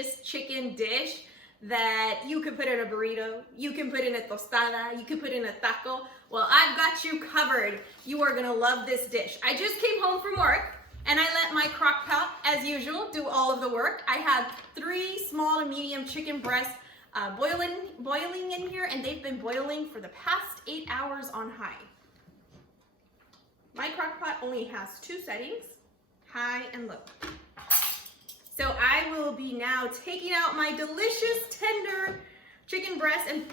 delicious chicken dish that you can put in a burrito, you can put in a tostada, you can put in a taco. Well, I've got you covered. You are gonna love this dish. I just came home from work and I let my crock pot, as usual, do all of the work. I have 3 small and medium chicken breasts boiling in here, and they've been boiling for the past 8 hours on high. My crock pot only has 2 settings, high and low. So I will be now taking out my delicious tender chicken breasts and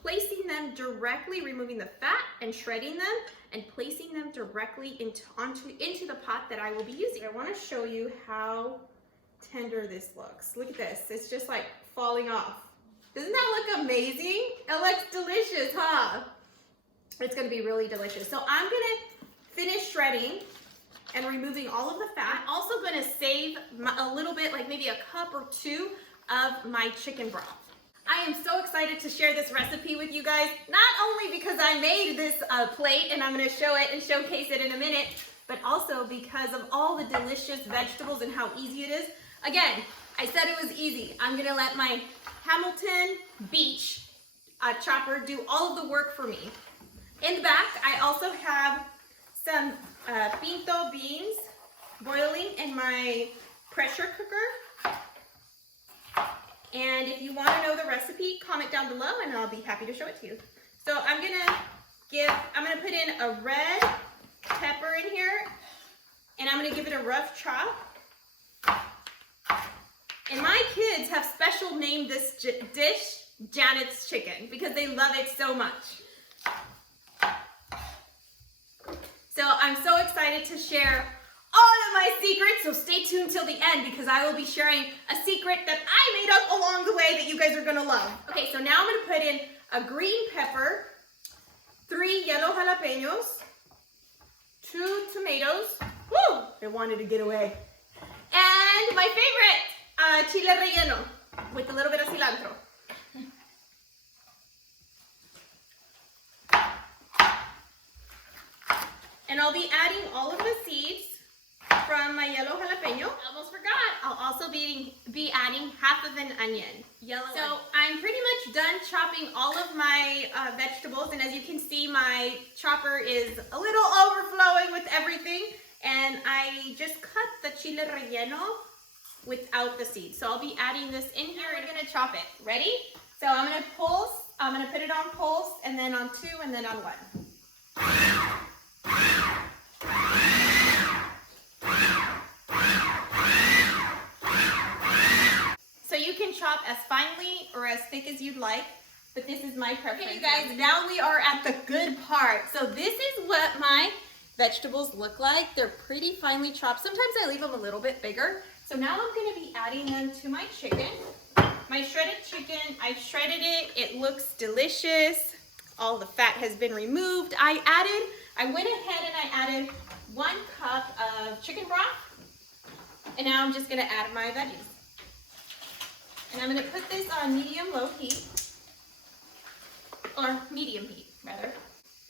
placing them directly, removing the fat and shredding them and placing them directly into the pot that I will be using. I want to show you how tender this looks. Look at this, it's just like falling off. Doesn't that look amazing? It looks delicious, huh? It's gonna be really delicious. So I'm gonna finish shredding and removing all of the fat. I'm also gonna save a little bit, like maybe a cup or 2 of my chicken broth. I am so excited to share this recipe with you guys, not only because I made this plate and I'm gonna show it and showcase it in a minute, but also because of all the delicious vegetables and how easy it is. Again, I said it was easy. I'm gonna let my Hamilton Beach chopper do all of the work for me. In the back, I also have some pinto beans boiling in my pressure cooker. And if you want to know the recipe, comment down below and I'll be happy to show it to you. So I'm gonna put in a red pepper in here, and I'm gonna give it a rough chop. And my kids have special named this dish Janet's chicken because they love it so much. So I'm so excited to share all of my secrets, so stay tuned till the end because I will be sharing a secret that I made up along the way that you guys are gonna love. Okay, so now I'm gonna put in a green pepper, 3 yellow jalapenos, 2 tomatoes. Woo! They wanted to get away. And my favorite, chile relleno with a little bit of cilantro. And I'll be adding all of the seeds from my yellow jalapeno. Almost forgot, I'll also be adding half of an onion. So I'm pretty much done chopping all of my vegetables, and as you can see, my chopper is a little overflowing with everything, and I just cut the chile relleno without the seeds. So I'll be adding this in here and I'm gonna chop it. Ready? So I'm gonna pulse, I'm gonna put it on pulse, and then on 2, and then on 1. So you can chop as finely or as thick as you'd like, but this is my preference. Okay, you guys, now we are at the good part. So this is what my vegetables look like. They're pretty finely chopped. Sometimes I leave them a little bit bigger. So now I'm gonna be adding them to my chicken. My shredded chicken, I've shredded it. It looks delicious. All the fat has been removed. I went ahead and I added 1 cup of chicken broth. And now I'm just gonna add my veggies. And I'm gonna put this on medium-low heat, or medium heat, rather.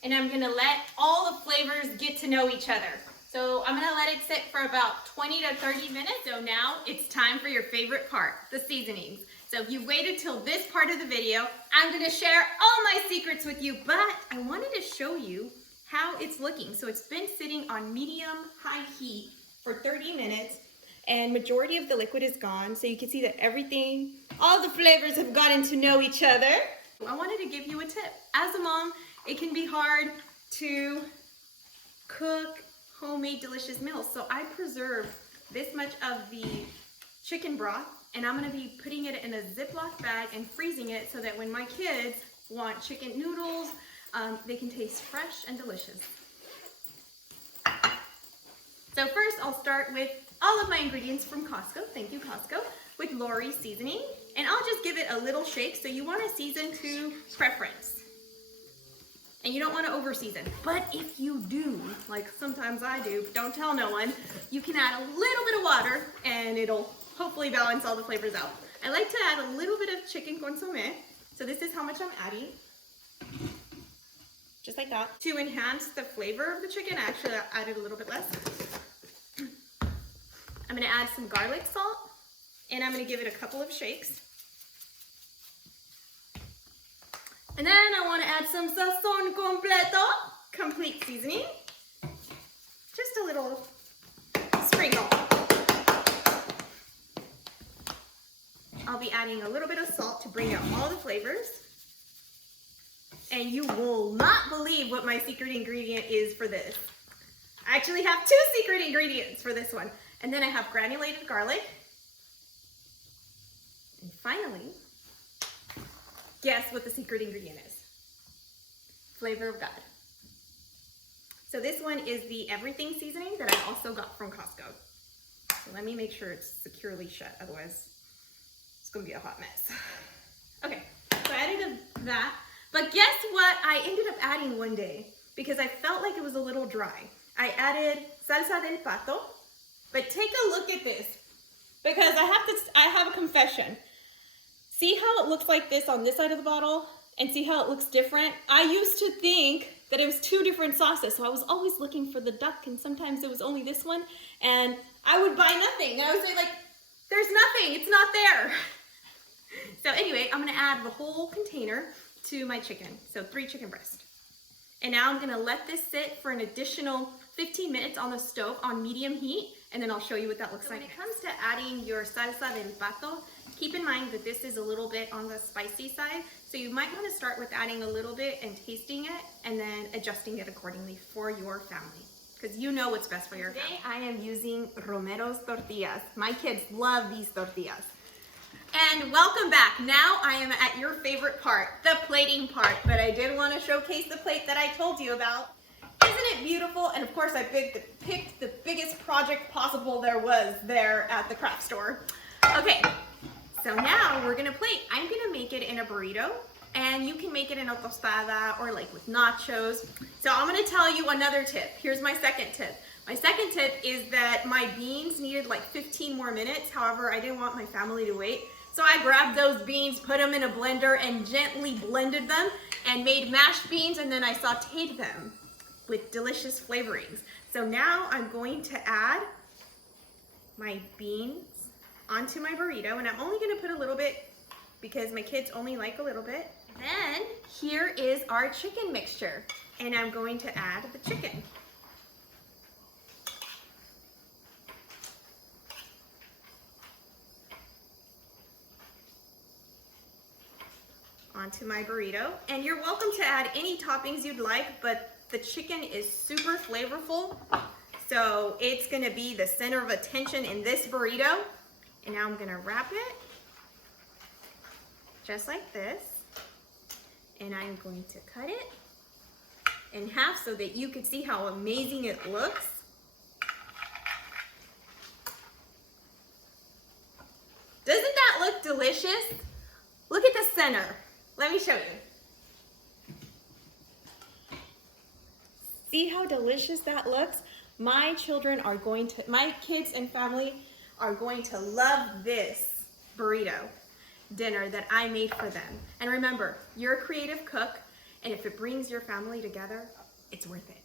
And I'm gonna let all the flavors get to know each other. So I'm gonna let it sit for about 20 to 30 minutes. So now it's time for your favorite part, the seasonings. So if you've waited till this part of the video, I'm gonna share all my secrets with you, but I wanted to show you how it's looking. So it's been sitting on medium-high heat for 30 minutes, and majority of the liquid is gone. So you can see that everything, all the flavors have gotten to know each other. I wanted to give you a tip. As a mom, it can be hard to cook homemade delicious meals. So I preserve this much of the chicken broth, and I'm gonna be putting it in a Ziploc bag and freezing it so that when my kids want chicken noodles, they can taste fresh and delicious. So first I'll start with all of my ingredients from Costco. Thank you, Costco. With Lori's seasoning. And I'll just give it a little shake. So you want to season to preference. And you don't want to over season. But if you do, like sometimes I do, don't tell no one, you can add a little bit of water and it'll hopefully balance all the flavors out. I like to add a little bit of chicken consomme. So this is how much I'm adding. Just like that. To enhance the flavor of the chicken, I actually added a little bit less. I'm gonna add some garlic salt And I'm gonna give it a couple of shakes. And then I wanna add some sazon completo, complete seasoning. Just a little sprinkle. I'll be adding a little bit of salt to bring out all the flavors. And you will not believe what my secret ingredient is for this. I actually have 2 secret ingredients for this one. And then I have granulated garlic. And finally, guess what the secret ingredient is? Flavor of God. So this one is the everything seasoning that I also got from Costco. So let me make sure it's securely shut, otherwise it's gonna be a hot mess. Okay, so I added that, but guess what I ended up adding one day because I felt like it was a little dry. I added salsa del pato, but take a look at this because I have a confession. See how it looks like this on this side of the bottle and see how it looks different? I used to think that it was 2 different sauces, so I was always looking for the duck and sometimes it was only this one and I would buy nothing. I would say like, there's nothing, it's not there. So anyway, I'm gonna add the whole container to my chicken, so 3 chicken breasts. And now I'm gonna let this sit for an additional 15 minutes on the stove on medium heat, and then I'll show you what that looks like. When it comes to adding your salsa del pato, keep in mind that this is a little bit on the spicy side, so you might wanna start with adding a little bit and tasting it, and then adjusting it accordingly for your family, because you know what's best for your family. Today I am using Romero's tortillas. My kids love these tortillas. And welcome back. Now I am at your favorite part, the plating part, but I did want to showcase the plate that I told you about. Isn't it beautiful? And of course I picked the biggest project possible there was there at the craft store. Okay, so now we're gonna plate. I'm gonna make it in a burrito, and you can make it in a tostada or like with nachos. So I'm gonna tell you another tip. Here's my second tip. My second tip is that my beans needed like 15 more minutes. However, I didn't want my family to wait. So I grabbed those beans, put them in a blender, and gently blended them and made mashed beans, and then I sauteed them with delicious flavorings. So now I'm going to add my beans onto my burrito, and I'm only gonna put a little bit because my kids only like a little bit. Then here is our chicken mixture, and I'm going to add the chicken. Onto my burrito, and you're welcome to add any toppings you'd like, but the chicken is super flavorful, so it's gonna be the center of attention in this burrito. And now I'm gonna wrap it just like this, and I'm going to cut it in half so that you can see how amazing it looks. Doesn't that look delicious? Look at the center. Let me show you. See how delicious that looks? My kids and family are going to love this burrito dinner that I made for them. And remember, you're a creative cook, and if it brings your family together, it's worth it.